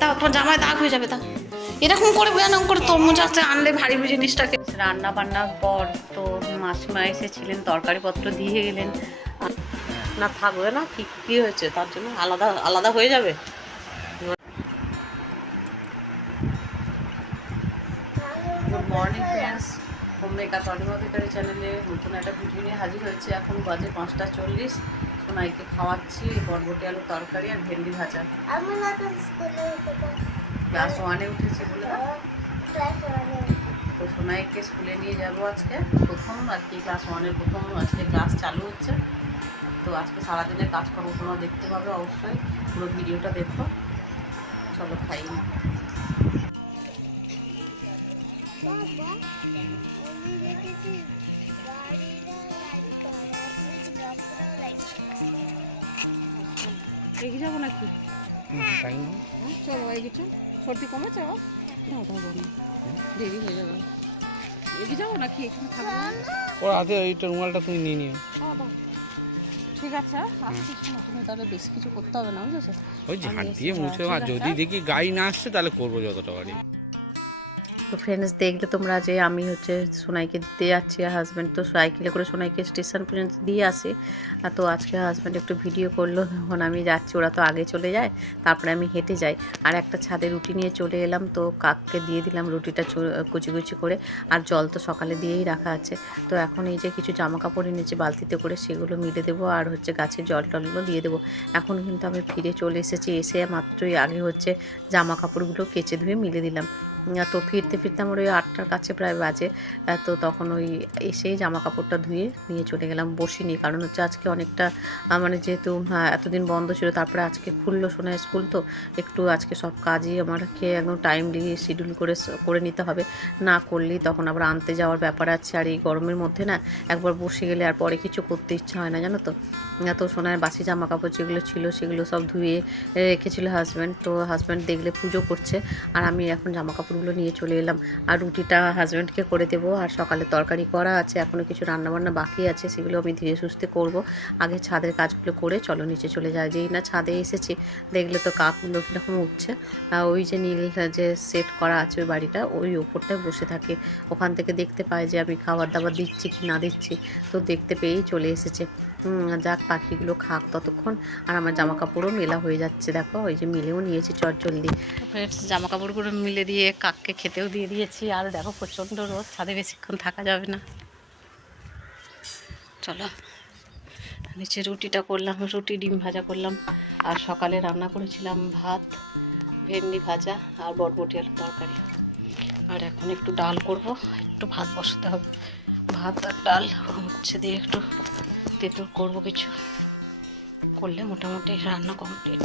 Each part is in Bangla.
তাও তোমার জামায় দাগ হয়ে যাবে তা। এরকম করে এরকম করে তরমুজ আছে আনলে ভারী জিনিসটাকে। রান্না বান্নার পর তো মাসিমা এসেছিলেন তরকারিপত্র দিয়ে গেলেন। না থাকবে না কি কি হয়েছে? তার জন্য আলাদা আলাদা হয়ে যাবে। Good morning friends home maker Anima bakery চ্যানেলে নতুন একটা ভিডিও নিয়ে হাজির হয়েছে। এখন বাজে পাঁচটা চল্লিশ। সোনাইকে খাওয়াচ্ছি বরবটি আলু তরকারি আর ভেন্ডি ভাজা। আমি নতুন স্কুলে যেতে ক্লাস ওয়ানে উঠেছি বলে ওয়ানে তো সোনাইকে স্কুলে নিয়ে যাব আজকে প্রথম আর কি ক্লাস ওয়ানের প্রথম আজকে ক্লাস চালু হচ্ছে। তো আজকে সারাদিনের কাজকর্ম তোমরা দেখতে পাবে অবশ্যই পুরো ভিডিওটা দেখো। চলো খাই। বাবা আছে এগিয়ে যাব নাকি? তাই না? হ্যাঁ চলো এগিয়ে সর্দি কমেছে দাও দাও বাবু দেরি হয়ে যাবে। এগিয়ে যাব নাকি? এখানে থাকব ওর হাতে ওইটা রুমালটা তুমি নিয়ে নিও। ঠিক আছে আসছিস না তুমি তাহলে বেশি কিছু করতে হবে না বুঝেছ? ওই ঝাঁট দিয়ে হ্যাঁ, মুছে আর যদি দেখি গাড়ি না আসছে তাহলে করব যতটা পারি। তো ফ্রেন্ডস দেখলে তোমরা যে আমি হচ্ছে সোনাইকে দিতে যাচ্ছি আর হাজব্যান্ড তো সাইকেলে করে সোনাইকে স্টেশন পর্যন্ত দিয়ে আসে। আর তো আজকে হাজব্যান্ড একটু ভিডিও করল তখন আমি যাচ্ছি, ওরা তো আগে চলে যায়, তারপরে আমি হেঁটে যাই। আর একটা ছাদে রুটি নিয়ে চলে এলাম, তো কাককে দিয়ে দিলাম রুটিটা কুচি কুচি করে, আর জল তো সকালে দিয়েই রাখা আছে। তো এখন এই যে কিছু জামা কাপড় এনেছি বালতিতে করে, সেগুলো মিলে দেবো, আর হচ্ছে গাছের জল টলগুলো দিয়ে দেবো। এখন কিন্তু আমি ফিরে চলে এসেছি, এসে মাত্রই আগে হচ্ছে জামা কাপড়গুলো কেচে ধুয়ে মিলে দিলাম। তো ফিরতে ফিরতে আমার ওই আটটার কাছে প্রায় বাজে। তো তখন ওই এসেই জামা কাপড়টা ধুয়ে নিয়ে চলে গেলাম বসিনি। কারণ হচ্ছে আজকে অনেকটা মানে যেহেতু হ্যাঁ, এতদিন বন্ধ ছিল তারপরে আজকে খুললো শোনা স্কুল তো একটু আজকে সব কাজই আমাকে একদম টাইমলি শিডিউল করে করে নিতে হবে। না করলেই তখন আবার আনতে যাওয়ার ব্যাপার আছে। আর এই গরমের মধ্যে না একবার বসে গেলে আর পরে কিছু করতে ইচ্ছা হয় না জানো তো? তো সোনার বাসি জামা কাপড় যেগুলো ছিল সেগুলো সব ধুয়ে রেখেছিল হাজব্যান্ড তো হাজব্যান্ড দেখলে পুজো করছে। আর আমি এখন জামা কাপড়গুলো নিয়ে চলে এলাম। আর রুটিটা হাজব্যান্ডকে করে দেবো। আর সকালে তরকারি করা আছে এখনও কিছু রান্নাবান্না বাকি আছে, সেগুলো আমি ধীরে সুস্থে করব। আগে ছাদের কাজগুলো করে চলো নিচে চলে যায় যেই না ছাদে এসেছি, দেখলে তো কাকগুলো কীরকম উঠছে। ওই যে নীল যে সেট করা আছে ওই বাড়িটা, ওই ওপরটায় বসে থাকে। ওখান থেকে দেখতে পায় যে আমি খাবার দাবার দিচ্ছি কি না দিচ্ছি। তো দেখতে পেয়েই চলে এসেছে। যাক, পাখিগুলো খাক ততক্ষণ। আর আমার জামা কাপড়ও মেলা হয়ে যাচ্ছে, দেখো, ওই যে মিলেও নিয়েছি চট জলদি জামা কাপড়গুলো মিলে দিয়ে কাককে খেতেও দিয়ে দিয়েছি, আর দেখো, প্রচণ্ড রোদ, ছাদে বেশিক্ষণ থাকা যাবে না। চলো, নিচে রুটিটা করলাম, রুটি ডিম ভাজা করলাম, আর সকালে রান্না করেছিলাম ভাত, ভেন্ডি ভাজা, আর বরবটি আলুর তরকারি। আর এখন একটু ডাল করব, একটু ভাত বসাতে হবে। ভাত আর ডাল হচ্ছে দিয়ে একটু তেঁতুল করব কিছু। করলে মোটামুটি রান্না কমপ্লিট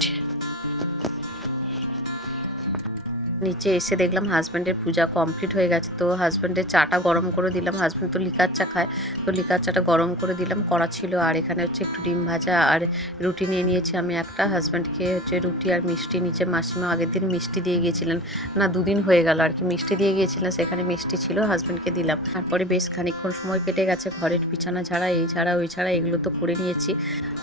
নিচে এসে দেখলাম হাজব্যান্ডের পূজা কমপ্লিট হয়ে গেছে। তো হাজব্যান্ডের চাটা গরম করে দিলাম। হাজব্যান্ড তো লিকার চা খায়। তো লিকার চাটা গরম করে দিলাম। করা ছিল। আর এখানে হচ্ছে একটু ডিম ভাজা আর রুটি নিয়ে নিয়েছি আমি একটা। হাজব্যান্ডকে হচ্ছে রুটি আর মিষ্টি নিচে মাসিমা আগের দিন মিষ্টি দিয়ে গিয়েছিলেন। না, দুদিন হয়ে গেল আর কি। মিষ্টি দিয়ে গিয়েছিলেন, সেখানে মিষ্টি ছিল। হাজব্যান্ডকে দিলাম। তারপরে বেশ খানিকক্ষণ সময় কেটে গেছে। ঘরের বিছানা ছাড়া এই ছাড়া ওই ছাড়া এগুলো তো করে নিয়েছি।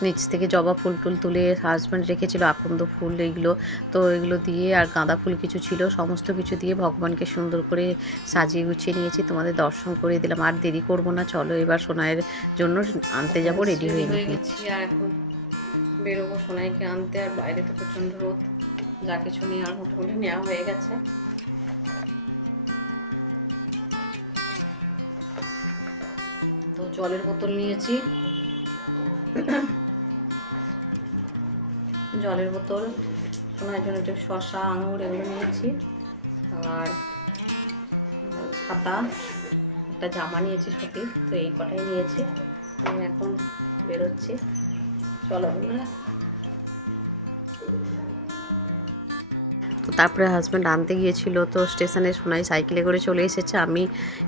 নিচ থেকে জবা ফুল টুল তুলে হাজব্যান্ড রেখেছিল। আকন্দ ফুল, এইগুলো। তো এগুলো দিয়ে আর গাঁদা ফুল কিছু ছিল। সমস্ত কিছু দিয়ে ভগবানকে সুন্দর করে সাজিয়ে গুছিয়ে নিয়েছি। তোমাদের দর্শন করে দিলাম। আর দেরি করব না। চলো এবার সোনাইয়ের জন্য আনতে যাব রেডি হয়ে গেছি। আর এখন বেরোবো সোনাইকে আনতে। আর বাইরে তো প্রচণ্ড রোদ। যা কিছু নিয়ে আর মোটামুটি নেওয়া হয়ে গেছে। তো জলের বোতল নিয়েছি। জলের বোতল সোনার জন্য একটু শশা আঙুর এগুলো নিয়েছি। আর ছাতা, একটা জামা নিয়েছি সত্যি তো এই কটাই নিয়েছি। এখন বেরোচ্ছি। চলো তো তারপরে হাজব্যান্ড আনতে গিয়েছিল, তো স্টেশনে সোনাই সাইকেলে করে চলে এসেছে। আমি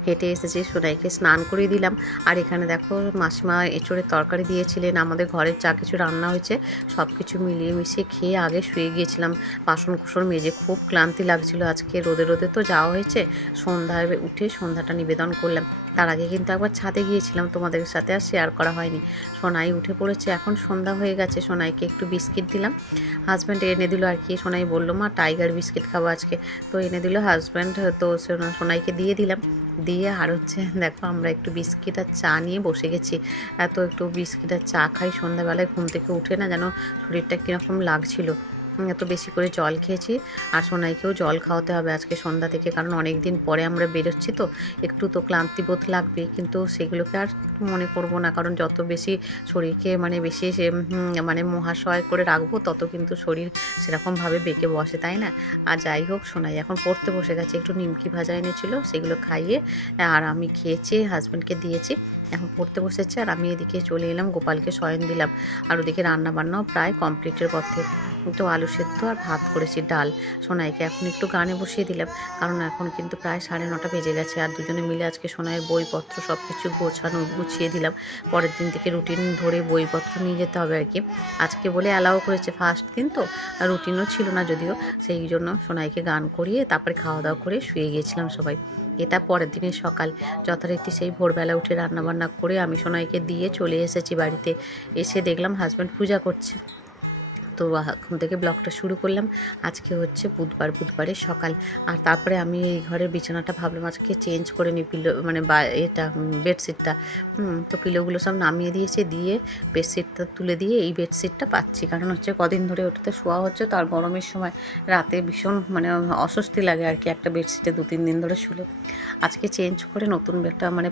হেঁটে এসেছি সোনাইকে স্নান করিয়ে দিলাম। আর এখানে দেখো মাসিমা এঁচড়ের তরকারি দিয়েছিলেন। আমাদের ঘরের যা কিছু রান্না হয়েছে সব কিছু মিলিয়ে মিশিয়ে খেয়ে আগে শুয়ে গিয়েছিলাম। বাসন কুসন মেজে খুব ক্লান্তি লাগছিল। আজকে রোদে রোদে তো যাওয়া হয়েছে। সন্ধ্যায় উঠে সন্ধ্যাটা নিবেদন করলাম। তার আগে কিন্তু একবার ছাদে গিয়েছিলাম, তোমাদের সাথে আর শেয়ার করা হয়নি। সোনাই উঠে পড়েছে, এখন সন্ধ্যা হয়ে গেছে, সোনাইকে একটু বিস্কিট দিলাম। হাজব্যান্ড এনে দিল আর কি, সোনাই বলল, মা টাইগার বিস্কিট খাব আজকে। তো এনে দিল হাজব্যান্ড তো সোনা- সোনাইকে দিয়ে দিলাম। দিয়ে আর হচ্ছে, দেখো আমরা একটু বিস্কিট আর চা নিয়ে বসে গেছি। এত একটু বিস্কিট আর চা খাই, সন্ধ্যাবেলায় ঘুম থেকে উঠে না যেন শরীরটা কীরকম লাগছিল। এত বেশি করে জল খেয়েছি। আর সোনাইকেও জল খাওয়াতে হবে আজকে সন্ধ্যা থেকে কারণ অনেক দিন পরে আমরা বেরোচ্ছি তো একটু তো ক্লান্তি বোধ লাগবে কিন্তু সেগুলোকে আর মনে করব না কারণ যত বেশি শরীরকে মানে বেশি সে, মানে মহাশয় করে রাখব তত কিন্তু শরীর সেরকমভাবে বেঁকে বসে তাই না? আর যাই হোক সোনাই এখন পড়তে বসে গেছে একটু নিমকি ভাজা এনেছিল সেগুলো খাইয়ে আর আমি খেয়েছি হাজব্যান্ডকে দিয়েছি। এখন পড়তে বসেছে আর আমি এদিকে চলে এলাম, গোপালকে শয়ন দিলাম। আর ওদিকে রান্নাবান্নাও প্রায় কমপ্লিটের পথে। তো আলু সেদ্ধ আর ভাত করেছি, ডাল। সোনাইকে এখন একটু গানে বসিয়ে দিলাম, কারণ এখন কিন্তু প্রায় সাড়ে নটা বেজে গেছে আর দুজনে মিলে আজকে সোনাইয়ের বইপত্র সব কিছু গোছানো, গুছিয়ে দিলাম। পরের দিন থেকে রুটিন ধরে বইপত্র নিয়ে যেতে হবে আর কি। আজকে বলে অ্যালাও করেছে ফার্স্ট দিন তো রুটিনও ছিল না যদিও। সেই জন্য সোনাইকে গান করিয়ে তারপরে খাওয়া দাওয়া করে শুয়ে গিয়েছিলাম সবাই। এটা পরের দিনের সকাল। যথারীতি সেই ভোরবেলা উঠে রান্নাবান্না করে আমি সোনাইকে দিয়ে চলে এসেছি বাড়িতে। এসে দেখলাম হাজব্যান্ড পূজা করছে। তো এখন থেকে ব্লগটা শুরু করলাম। আজকে হচ্ছে বুধবার বুধবারের সকাল। আর তারপরে আমি এই ঘরের বিছানাটা ভাবলাম আজকে চেঞ্জ করে নিই পিলো মানে বা এটা বেডশিটটা তো পিলোগুলো সব নামিয়ে দিয়েছে, দিয়ে বেডশিটটা তুলে দিয়ে এই বেডশিটটা পাচ্ছি। কারণ হচ্ছে কদিন ধরে ওটাতে শোয়া হচ্ছে, তো আর গরমের সময় রাতে ভীষণ মানে অস্বস্তি লাগে আর কি একটা বেডশিটে দু তিন দিন ধরে শুলে। আজকে চেঞ্জ করে নতুন একটা মানে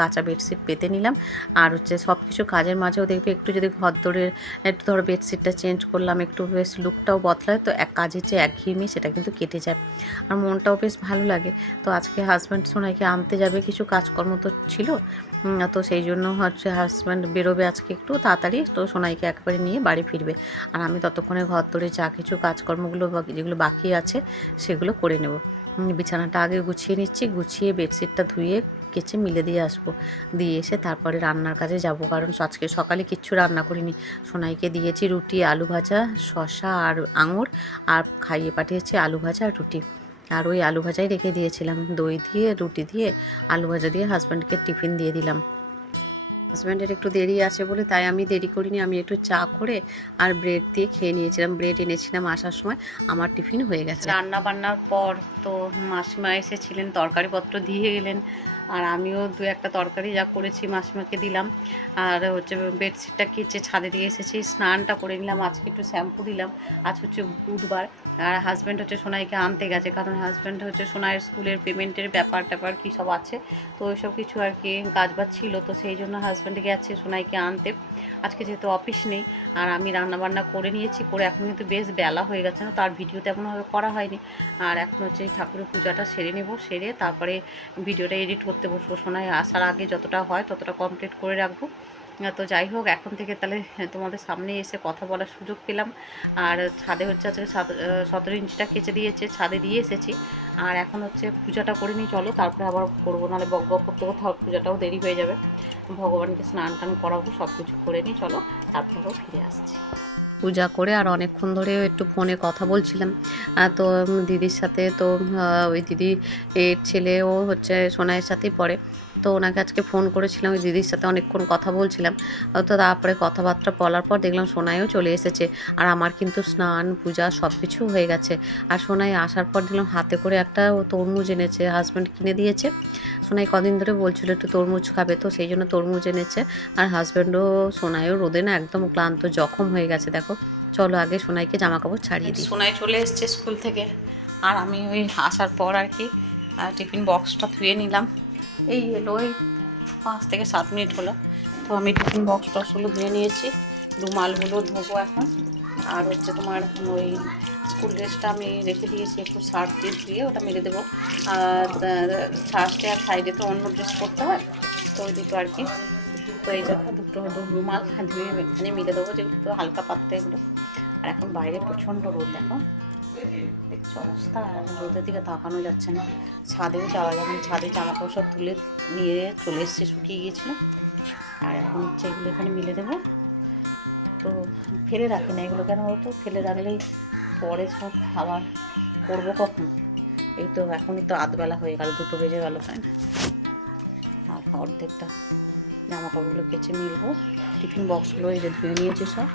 কাঁচা বেডশিট পেতে নিলাম। আর হচ্ছে সব কিছু কাজের মাঝেও দেখবে একটু যদি ঘর দরের একটু ধরো বেডশিটটা চেঞ্জ করলাম, একটু বেশ লুকটাও বদলায়। তো এক কাজের যে একঘেয়েমি সেটা কিন্তু কেটে যায়। আর মনটাও বেশ ভালো লাগে। তো আজকে হাজব্যান্ড সোনাইকে আনতে যাবে, কিছু কাজকর্ম তো ছিল। তো সেই জন্য হচ্ছে হাজব্যান্ড বেরোবে আজকে একটু তাড়াতাড়ি। তো সোনাইকে একবারে নিয়ে বাড়ি ফিরবে। আর আমি ততক্ষণে ঘর তোরে যা কিছু কাজকর্মগুলো যেগুলো বাকি আছে, সেগুলো করে নেব। বিছানাটা আগে গুছিয়ে নিচ্ছি। গুছিয়ে বেডশিটটা ধুয়ে কেচে মিলে দিয়ে আসব। দিয়ে এসে তারপরে রান্নার কাজে যাব। কারণ আজকে সকালে কিচ্ছু রান্না করিনি। সোনাইকে দিয়েছি রুটি, আলু ভাজা শশা আর আঙুর। আর খাইয়ে পাঠিয়েছি আলু ভাজা আর রুটি। আর ওই আলু ভাজাই রেখে দিয়েছিলাম। দই দিয়ে, রুটি দিয়ে, আলু ভাজা দিয়ে হাজব্যান্ডকে টিফিন দিয়ে দিলাম। হাজব্যান্ডের একটু দেরি আছে বলে তাই আমি দেরি করিনি। আমি একটু চা করে আর ব্রেড দিয়ে খেয়ে নিয়েছিলাম। ব্রেড এনেছিলাম আসার সময়। আমার টিফিন হয়ে গেছে। রান্না বান্নার পর তো মাসিমা এসেছিলেন, তরকারিপত্র দিয়ে গেলেন আর আমিও দু একটা তরকারি যা করেছি মাসিমাকে দিলাম। আর হচ্ছে বেডশিটটা কেচে ছাদে দিয়ে এসেছি, স্নানটা করে নিলাম। আজকে একটু শ্যাম্পু দিলাম। আজ হচ্ছে বুধবার। আর হাজব্যান্ড হচ্ছে সোনাইকে আনতে গেছে, কারণ হাজব্যান্ড হচ্ছে সোনাইয়ের স্কুলের পেমেন্টের ব্যাপার ট্যাপার কী সব আছে। তো ওইসব কিছু আর কি কাজবাজ ছিল। তো সেই জন্য হাজব্যান্ড গেছে, সোনাইকে আনতে। আজকে যেহেতু অফিস নেই, আর আমি রান্না বান্না করে নিয়েছি, করে এখন কিন্তু বেশ বেলা হয়ে গেছে না তার ভিডিও তেমনভাবে করা হয়নি। আর এখন হচ্ছে ঠাকুরের পূজাটা সেরে নেব, সেরে তারপরে ভিডিওটা এডিট করতে বসবো, সোনাই আসার আগে যতটা হয় ততটা কমপ্লিট করে রাখব। তো যাই হোক, এখন থেকে তাহলে তোমাদের সামনে এসে কথা বলার সুযোগ পেলাম। আর ছাদে হচ্ছে আজকে সাত- সতেরো ইঞ্চিটা কেচে দিয়েছে, ছাদে দিয়ে এসেছি। আর এখন হচ্ছে পূজাটা করে নিই, চলো তারপরে আবার করব, নাহলে বক বক করতে আবার পূজাটাও দেরি হয়ে যাবে। ভগবানকে স্নান টান করাবো সব কিছু করে নিই, চলো তারপরে ফিরে আসছি। পূজা করে আর অনেকক্ষণ ধরে একটু ফোনে কথা বলছিলাম। তো দিদির সাথে তো ওই দিদি, এর ছেলেও হচ্ছে সোনাইয়ের সাথেই পড়ে। তো ওনাকে আজকে ফোন করেছিলাম, ওই দিদির সাথে অনেকক্ষণ কথা বলছিলাম। তো তারপরে কথাবার্তা বলার পর দেখলাম সোনাইও চলে এসেছে। আর আমার কিন্তু স্নান, পূজা সব কিছু হয়ে গেছে। আর সোনাই আসার পর দেখলাম হাতে করে একটা তরমুজ এনেছে হাজব্যান্ড কিনে দিয়েছে। সোনাই কদিন ধরে বলছিল একটু তরমুজ খাবে তো, সেই জন্য তরমুজ এনেছে। আর হাজব্যান্ডও সোনাইও রোদে না একদম ক্লান্ত, জখম হয়ে গেছে, দেখো। চলো আগে সোনাইকে জামা কাপড় ছাড়িয়ে দিই। সোনাই চলে এসছে স্কুল থেকে। আর আমি ওই আসার পর আর কি টিফিন বক্সটা ধুয়ে নিলাম। এই এলো এই পাঁচ থেকে সাত মিনিট হলো। তো আমি টিফিন বক্স টক্সগুলো ধুয়ে নিয়েছি, রুমালগুলো ধোবো এখন। আর হচ্ছে তোমার ওই স্কুল ড্রেসটা আমি রেখে দিয়েছি, একটু সার্ফ দিয়ে ধুয়ে ওটা মেরে দেবো। আর সার্ফে আর সাইডে তো অন্য ড্রেস করতে হয়, তো ওই দুটো আর কি। তো এই দেখো, দুটো রুমাল ধুয়ে এখানে মিলে দেবো যেগুলো হালকা পাততে এগুলো। আর এখন বাইরে প্রচণ্ড রোদ দেখো। দেখছ অবস্থা? রোদের দিকে তাকানো যাচ্ছে না। ছাদেও যাওয়া যাবে ছাদে জামা কাপড় সব তুলে নিয়ে চলে এসছে, শুকিয়ে গিয়েছিল। আর এখন হচ্ছে এগুলো এখানে মিলে দেবো। তো ফেলে রাখি না এগুলো। কেন বলতো? ফেলে রাখলেই পরে সব আবার করব কখন? এই তো এখনই তো আধবেলা হয়ে গেল, দুটো বেজে গেল তাই না আর অর্ধেকটা জামা কাপড়গুলো কেচে মিলবো। টিফিন বক্সগুলো এই যে ধুয়ে নিয়েছি সব।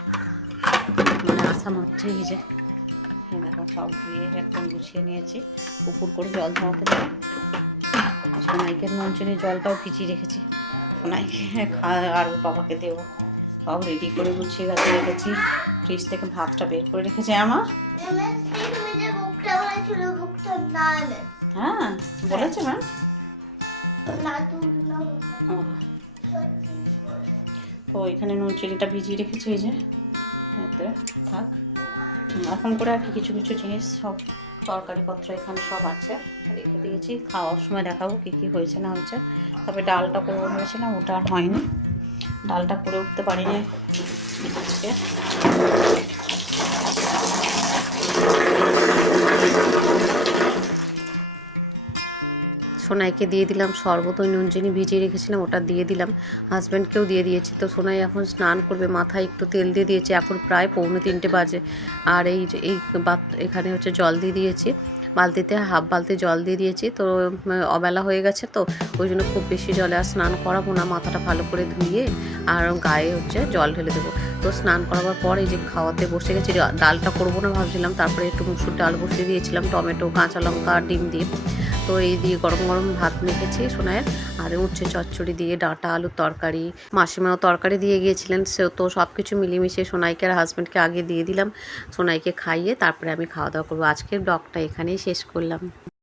মানে আসা মাত্রই এই যে দেখো সব ধুয়ে একদম গুছিয়ে নিয়েছি। উপর করে জল ঝরাতে দেবো সোনাইকের মঞ্চনে জলটাও ভিজিয়ে রেখেছি। সোনাইকে আর বাবাকে দেবো। সব রেডি করে গুছিয়ে গাছে রেখেছি। ফ্রিজ থেকে ভাতটা বের করে রেখেছি আমার হ্যাঁ বলেছে ম্যাম তো এখানে নুন চিনিটা ভিজিয়ে রেখেছি, এই যে। থাক। এখন করে আর কি কিছু কিছু জিনিস সব তরকারিপত্র এখানে সব আছে। রেখে দিয়েছি। খাওয়ার সময় দেখাবো কী কী হয়েছে, না হয়েছে। তবে ডালটা করব ভেবেছিলাম ওটা আর হয়নি। ডালটা করে উঠতে পারিনি আজকে। সোনাইকে দিয়ে দিলাম, শরবত ওই নুন চিনি ভিজিয়ে রেখেছিলাম, ওটা দিয়ে দিলাম। হাজব্যান্ডকেও দিয়ে দিয়েছি। তো সোনাই এখন স্নান করবে, মাথায় একটু তেল দিয়ে দিয়েছি, এখন প্রায় পৌনে তিনটে বাজে। আর এই যে, এই বাত, এখানে হচ্ছে জল দিয়ে দিয়েছি। বালতিতে হাফ বালতি জল দিয়ে দিয়েছি। তো অবেলা হয়ে গেছে তো, ওই জন্য খুব বেশি জলে আর স্নান করাবো না, মাথাটা ভালো করে ধুয়ে আর গায়ে হচ্ছে জল ঢেলে দেবো। তো স্নান করাবার পর এই যে খাওয়াতে বসে গেছি, ডালটা করব না ভাবছিলাম, তারপরে একটু মুসুর ডাল বসিয়ে দিয়েছিলাম, টমেটো, কাঁচা লঙ্কা, ডিম দিয়ে। তো এই দিয়ে গরম গরম ভাত মেখেছি সোনায়ের, আর উচ্ছে চচ্চড়ি দিয়ে ডাঁটা, আলুর তরকারি। মাসিমাও তরকারি দিয়ে গিয়েছিলেন, সে তো সব কিছু মিলিয়ে সোনাইকে আর হাজব্যান্ডকে আগে দিয়ে দিলাম, সোনাইকে খাইয়ে তারপরে আমি খাওয়া দাওয়া করব। আজকের ব্লগটা এখানেই শেষ করলাম।